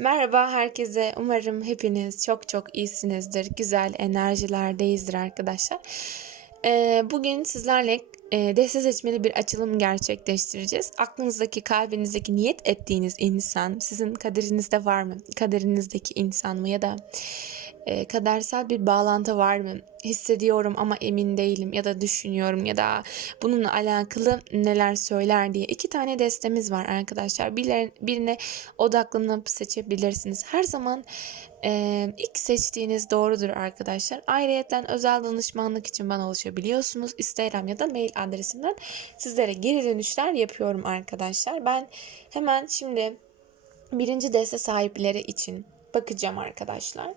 Merhaba herkese. Umarım hepiniz çok çok iyisinizdir. Güzel enerjilerdeyizdir arkadaşlar. Ee, bugün sizlerle e, deste seçmeli bir açılım gerçekleştireceğiz. Aklınızdaki, kalbinizdeki niyet ettiğiniz insan sizin kaderinizde var mı? Kaderinizdeki insan mı? Ya da e, kadersel bir bağlantı var mı? Hissediyorum ama emin değilim ya da düşünüyorum ya da bununla alakalı neler söyler diye iki tane destemiz var arkadaşlar. Birine, odaklanıp seçebilirsiniz. Her zaman e, ilk seçtiğiniz doğrudur arkadaşlar. Ayrıca özel danışmanlık için bana ulaşabiliyorsunuz. Instagram ya da mail adresimden sizlere geri dönüşler yapıyorum arkadaşlar. Ben hemen şimdi birinci deste sahipleri için bakacağım arkadaşlar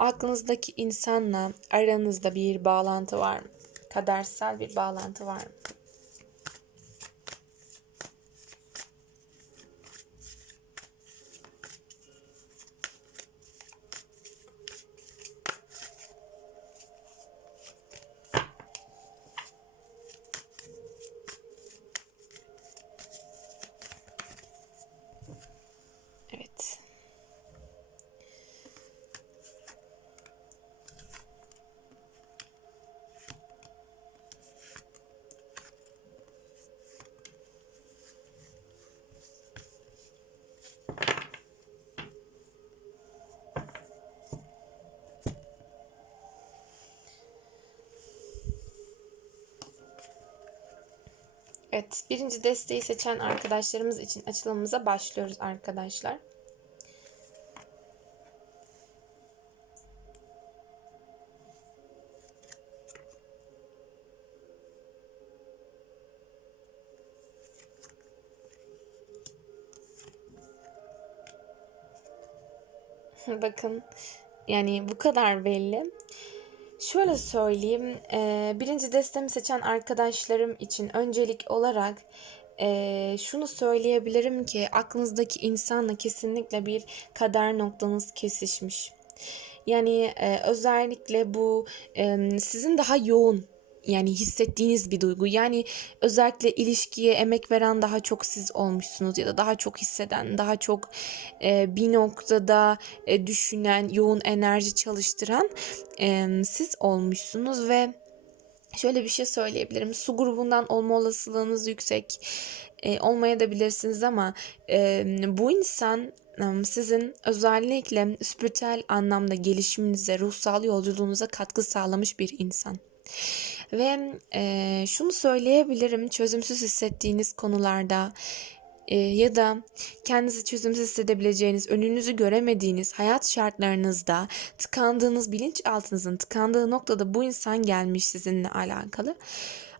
aklınızdaki insanla aranızda bir bağlantı var mı? Kadersel bir bağlantı var mı? Evet, birinci desteği seçen arkadaşlarımız için açılımımıza başlıyoruz arkadaşlar. Bakın yani bu kadar belli. Şöyle söyleyeyim, birinci destemi seçen arkadaşlarım için öncelik olarak e, şunu söyleyebilirim ki aklınızdaki insanla kesinlikle bir kader noktanız kesişmiş. Yani e, özellikle bu e, sizin daha yoğun yani hissettiğiniz bir duygu. Yani özellikle ilişkiye emek veren daha çok siz olmuşsunuz ya da daha çok hisseden, daha çok e, bir noktada e, düşünen, yoğun enerji çalıştıran e, siz olmuşsunuz ve şöyle bir şey söyleyebilirim. Su grubundan olma olasılığınız yüksek. E, olmaya da bilirsiniz ama e, bu insan sizin özellikle spiritüel anlamda gelişiminize, ruhsal yolculuğunuza katkı sağlamış bir insan. Ve e, şunu söyleyebilirim çözümsüz hissettiğiniz konularda e, ya da kendinizi çözümsüz hissedebileceğiniz, önünüzü göremediğiniz hayat şartlarınızda tıkandığınız bilinçaltınızın tıkandığı noktada bu insan gelmiş sizinle alakalı.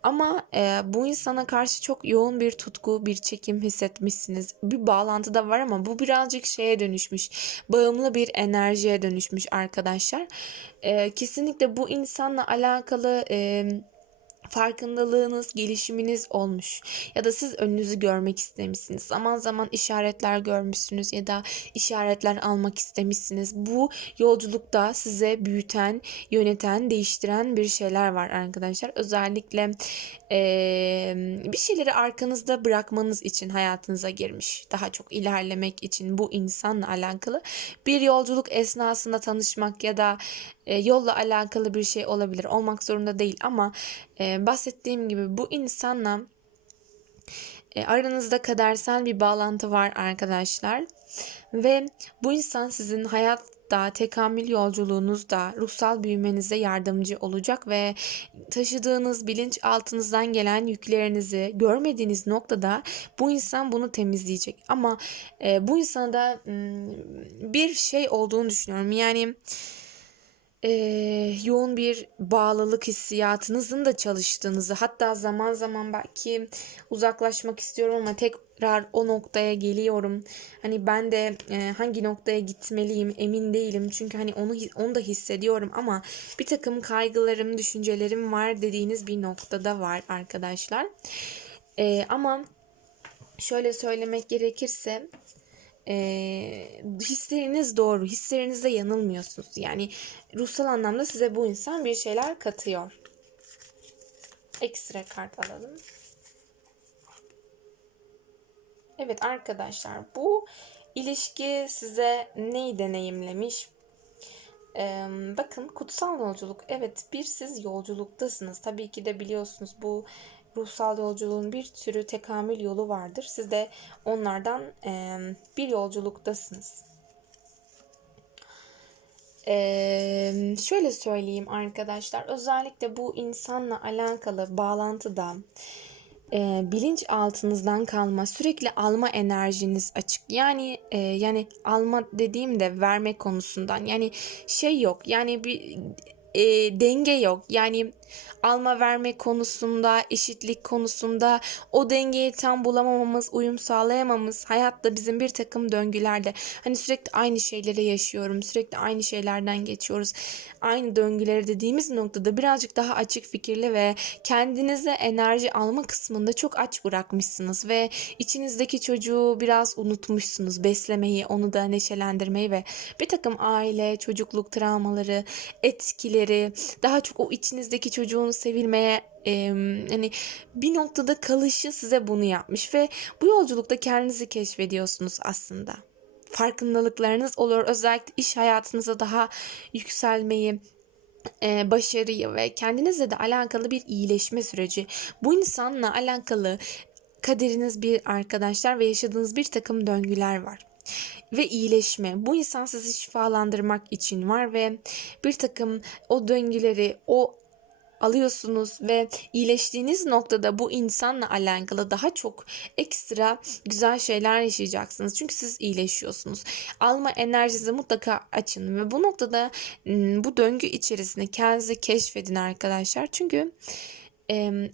Ama e, bu insana karşı çok yoğun bir tutku, bir çekim hissetmişsiniz. Bir bağlantı da var ama bu birazcık şeye dönüşmüş. Bağımlı bir enerjiye dönüşmüş arkadaşlar. E, kesinlikle bu insanla alakalı... E, farkındalığınız, gelişiminiz olmuş ya da siz önünüzü görmek istemişsiniz. Zaman zaman işaretler görmüşsünüz ya da işaretler almak istemişsiniz. Bu yolculukta size büyüten, yöneten, değiştiren bir şeyler var arkadaşlar. Özellikle ee, bir şeyleri arkanızda bırakmanız için hayatınıza girmiş. Daha çok ilerlemek için bu insanla alakalı bir yolculuk esnasında tanışmak ya da e, yolla alakalı bir şey olabilir. Olmak zorunda değil ama e, bahsettiğim gibi bu insanla e, aranızda kadersel bir bağlantı var arkadaşlar. Ve bu insan sizin hayat da tekamül yolculuğunuzda ruhsal büyümenize yardımcı olacak ve taşıdığınız bilinç altınızdan gelen yüklerinizi görmediğiniz noktada bu insan bunu temizleyecek. Ama e, bu insanda bir şey olduğunu düşünüyorum. Yani e, yoğun bir bağlılık hissiyatınızın da çalıştığınızı hatta zaman zaman belki uzaklaşmak istiyorum ama tekrar o noktaya geliyorum. Hani ben de e, hangi noktaya gitmeliyim emin değilim çünkü hani onu onu da hissediyorum ama bir takım kaygılarım, düşüncelerim var dediğiniz bir noktada var arkadaşlar. E, ama şöyle söylemek gerekirse e, hisleriniz doğru. Hislerinizde yanılmıyorsunuz. Yani ruhsal anlamda size bu insan bir şeyler katıyor. Ekstra kart alalım. Evet arkadaşlar bu ilişki size neyi deneyimlemiş? Ee, bakın kutsal yolculuk. Evet bir siz yolculuktasınız. Tabii ki de biliyorsunuz bu ruhsal yolculuğun bir türü tekamül yolu vardır. Siz de onlardan e, bir yolculuktasınız. Ee, şöyle söyleyeyim arkadaşlar. Özellikle bu insanla alakalı bağlantıda e, bilinç altınızdan kalma sürekli alma enerjiniz açık. Yani e, yani alma dediğimde verme konusundan yani şey yok. Yani bir e, denge yok. Yani alma verme konusunda, eşitlik konusunda o dengeyi tam bulamamamız, uyum sağlayamamız hayatta bizim bir takım döngülerde hani sürekli aynı şeyleri yaşıyorum, sürekli aynı şeylerden geçiyoruz. Aynı döngüleri dediğimiz noktada birazcık daha açık fikirli ve kendinize enerji alma kısmında çok aç bırakmışsınız ve içinizdeki çocuğu biraz unutmuşsunuz. Beslemeyi, onu da neşelendirmeyi ve bir takım aile, çocukluk travmaları, etkileri, daha çok o içinizdeki çocuğun sevilmeye e, hani bir noktada kalışı size bunu yapmış ve bu yolculukta kendinizi keşfediyorsunuz aslında. Farkındalıklarınız olur. Özellikle iş hayatınıza daha yükselmeyi, e, başarıyı ve kendinizle de alakalı bir iyileşme süreci. Bu insanla alakalı kaderiniz bir arkadaşlar ve yaşadığınız bir takım döngüler var ve iyileşme. Bu insan sizi şifalandırmak için var ve bir takım o döngüleri, o alıyorsunuz ve iyileştiğiniz noktada bu insanla alakalı daha çok ekstra güzel şeyler yaşayacaksınız. Çünkü siz iyileşiyorsunuz. Alma enerjinizi mutlaka açın ve bu noktada bu döngü içerisinde kendinizi keşfedin arkadaşlar. Çünkü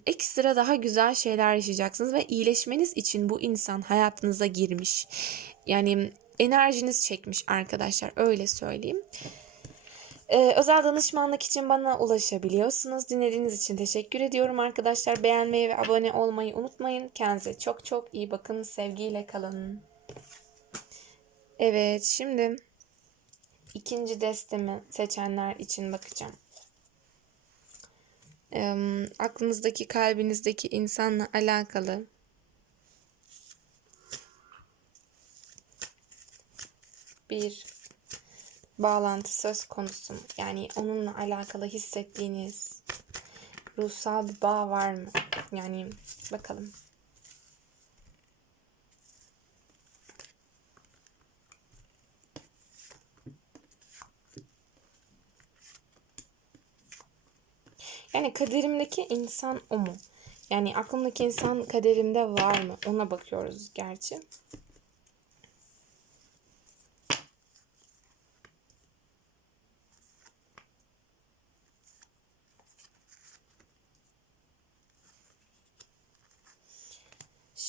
ekstra daha güzel şeyler yaşayacaksınız ve iyileşmeniz için bu insan hayatınıza girmiş. Yani enerjiniz çekmiş arkadaşlar öyle söyleyeyim. Ee, özel danışmanlık için bana ulaşabiliyorsunuz. Dinlediğiniz için teşekkür ediyorum arkadaşlar. Beğenmeyi ve abone olmayı unutmayın. Kendinize çok çok iyi bakın. Sevgiyle kalın. Evet şimdi ikinci destemi seçenler için bakacağım. Ee, aklınızdaki kalbinizdeki insanla alakalı bir bağlantı söz konusu mu? Yani onunla alakalı hissettiğiniz ruhsal bir bağ var mı? Yani bakalım. Yani kaderimdeki insan o mu? Yani aklımdaki insan kaderimde var mı? Ona bakıyoruz gerçi.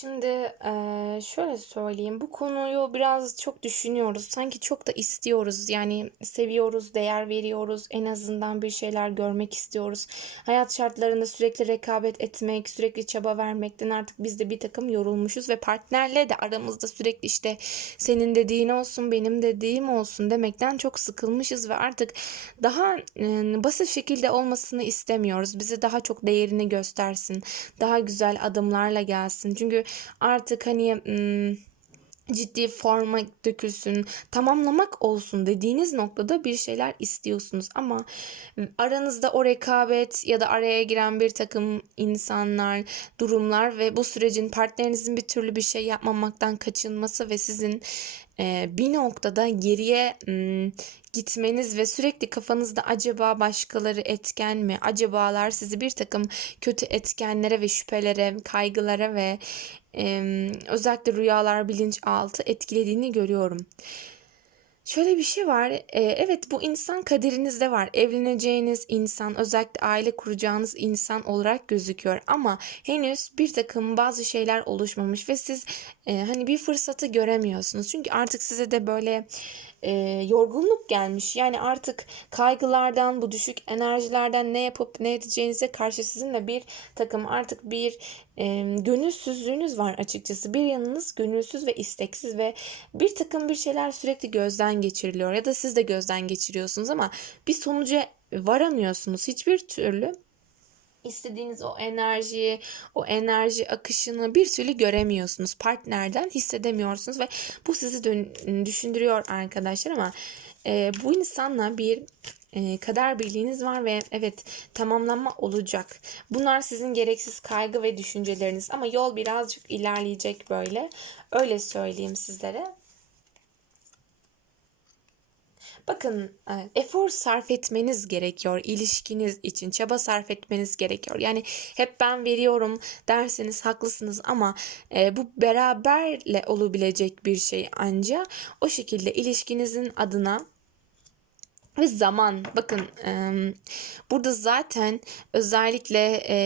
Şimdi şöyle söyleyeyim. Bu konuyu biraz çok düşünüyoruz. Sanki çok da istiyoruz. Yani seviyoruz, değer veriyoruz. En azından bir şeyler görmek istiyoruz. Hayat şartlarında sürekli rekabet etmek, sürekli çaba vermekten artık biz de bir takım yorulmuşuz ve partnerle de aramızda sürekli işte senin dediğin olsun, benim dediğim olsun demekten çok sıkılmışız ve artık daha basit şekilde olmasını istemiyoruz. Bize daha çok değerini göstersin. Daha güzel adımlarla gelsin. Çünkü artık hani ciddi forma dökülsün, tamamlamak olsun dediğiniz noktada bir şeyler istiyorsunuz ama aranızda o rekabet ya da araya giren bir takım insanlar, durumlar ve bu sürecin partnerinizin bir türlü bir şey yapmamaktan kaçınması ve sizin bir noktada geriye gitmeniz ve sürekli kafanızda acaba başkaları etken mi? Acabalar sizi bir takım kötü etkenlere ve şüphelere, kaygılara ve özellikle rüyalar bilinçaltı etkilediğini görüyorum. Şöyle bir şey var. E, evet bu insan kaderinizde var. Evleneceğiniz insan, özellikle aile kuracağınız insan olarak gözüküyor. Ama henüz bir takım bazı şeyler oluşmamış ve siz e, hani bir fırsatı göremiyorsunuz. Çünkü artık size de böyle e, yorgunluk gelmiş. Yani artık kaygılardan, bu düşük enerjilerden ne yapıp ne edeceğinize karşı sizinle bir takım artık bir e, gönülsüzlüğünüz var açıkçası. Bir yanınız gönülsüz ve isteksiz ve bir takım bir şeyler sürekli gözden geçiriliyor ya da siz de gözden geçiriyorsunuz ama bir sonuca varamıyorsunuz hiçbir türlü. İstediğiniz o enerjiyi, o enerji akışını bir türlü göremiyorsunuz. Partnerden hissedemiyorsunuz ve bu sizi düşündürüyor arkadaşlar ama e, bu insanla bir e, kader birliğiniz var ve evet tamamlanma olacak. Bunlar sizin gereksiz kaygı ve düşünceleriniz ama yol birazcık ilerleyecek böyle. Öyle söyleyeyim sizlere. Bakın e, efor sarf etmeniz gerekiyor ilişkiniz için çaba sarf etmeniz gerekiyor. Yani hep ben veriyorum derseniz haklısınız ama e, bu beraberle olabilecek bir şey ancak o şekilde ilişkinizin adına ve zaman. Bakın e, burada zaten özellikle e,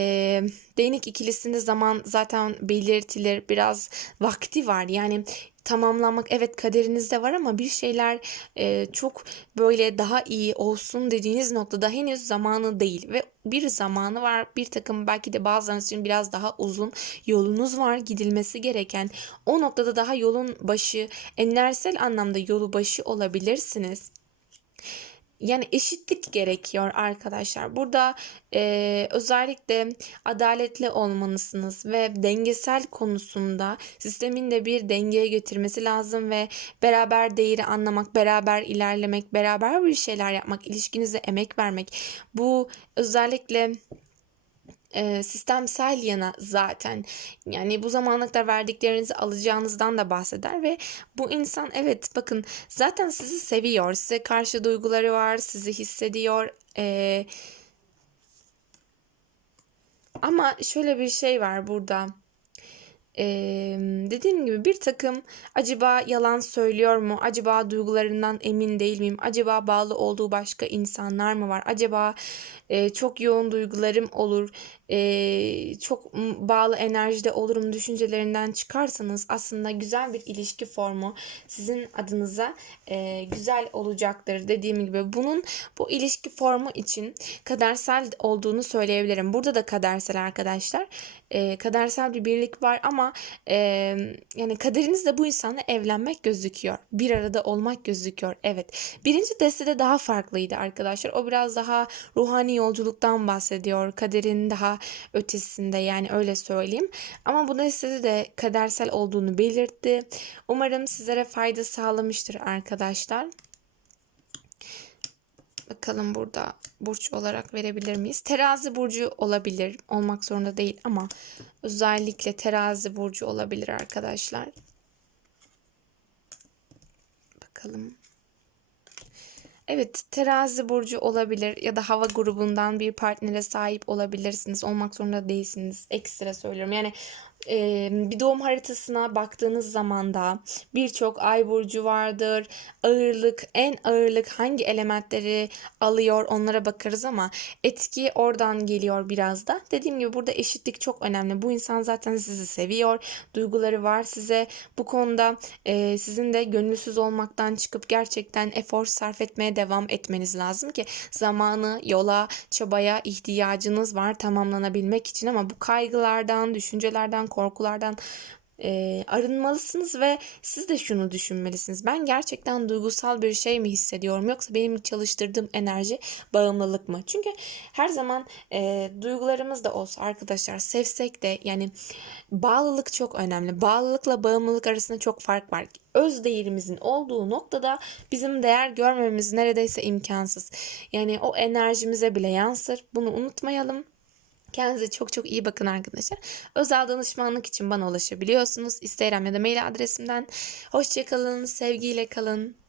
değnek ikilisinde zaman zaten belirtilir. Biraz vakti var. Yani tamamlanmak evet kaderinizde var ama bir şeyler e, çok böyle daha iyi olsun dediğiniz noktada henüz zamanı değil. Ve bir zamanı var bir takım belki de bazılarınız için biraz daha uzun yolunuz var gidilmesi gereken. O noktada daha yolun başı enerjisel anlamda yolu başı olabilirsiniz yani eşitlik gerekiyor arkadaşlar. Burada e, özellikle adaletli olmalısınız ve dengesel konusunda sistemin de bir dengeye getirmesi lazım ve beraber değeri anlamak, beraber ilerlemek, beraber bir şeyler yapmak, ilişkinize emek vermek. Bu özellikle e, sistemsel yana zaten yani bu zamana kadar verdiklerinizi alacağınızdan da bahseder ve bu insan evet bakın zaten sizi seviyor size karşı duyguları var sizi hissediyor e, ama şöyle bir şey var burada ee, dediğim gibi bir takım acaba yalan söylüyor mu? Acaba duygularından emin değil miyim? Acaba bağlı olduğu başka insanlar mı var? Acaba e, çok yoğun duygularım olur, e, çok bağlı enerjide olurum düşüncelerinden çıkarsanız aslında güzel bir ilişki formu sizin adınıza e, güzel olacaktır. Dediğim gibi bunun bu ilişki formu için kadersel olduğunu söyleyebilirim. Burada da kadersel arkadaşlar. E, kadersel bir birlik var ama e, yani kaderinizde bu insanla evlenmek gözüküyor. Bir arada olmak gözüküyor. Evet. Birinci destede daha farklıydı arkadaşlar. O biraz daha ruhani yolculuktan bahsediyor. Kaderin daha ötesinde yani öyle söyleyeyim. Ama bu destede de kadersel olduğunu belirtti. Umarım sizlere fayda sağlamıştır arkadaşlar. Bakalım burada burç olarak verebilir miyiz? Terazi burcu olabilir. Olmak zorunda değil ama özellikle terazi burcu olabilir arkadaşlar. Bakalım. Evet, terazi burcu olabilir ya da hava grubundan bir partnere sahip olabilirsiniz. Olmak zorunda değilsiniz. Ekstra söylüyorum. Yani bir doğum haritasına baktığınız zaman da birçok ay burcu vardır. Ağırlık, en ağırlık hangi elementleri alıyor onlara bakarız ama etki oradan geliyor biraz da. Dediğim gibi burada eşitlik çok önemli. Bu insan zaten sizi seviyor. Duyguları var size. Bu konuda sizin de gönülsüz olmaktan çıkıp gerçekten efor sarf etmeye devam etmeniz lazım ki zamanı, yola, çabaya ihtiyacınız var tamamlanabilmek için ama bu kaygılardan, düşüncelerden, korkulardan e, arınmalısınız ve siz de şunu düşünmelisiniz. Ben gerçekten duygusal bir şey mi hissediyorum yoksa benim çalıştırdığım enerji bağımlılık mı? Çünkü her zaman e, duygularımız da olsa arkadaşlar sevsek de yani bağlılık çok önemli. Bağlılıkla bağımlılık arasında çok fark var. Öz değerimizin olduğu noktada bizim değer görmemiz neredeyse imkansız. Yani o enerjimize bile yansır. Bunu unutmayalım. Kendinize çok çok iyi bakın arkadaşlar. Özel danışmanlık için bana ulaşabiliyorsunuz. Instagram ya da mail adresimden. Hoşçakalın, sevgiyle kalın.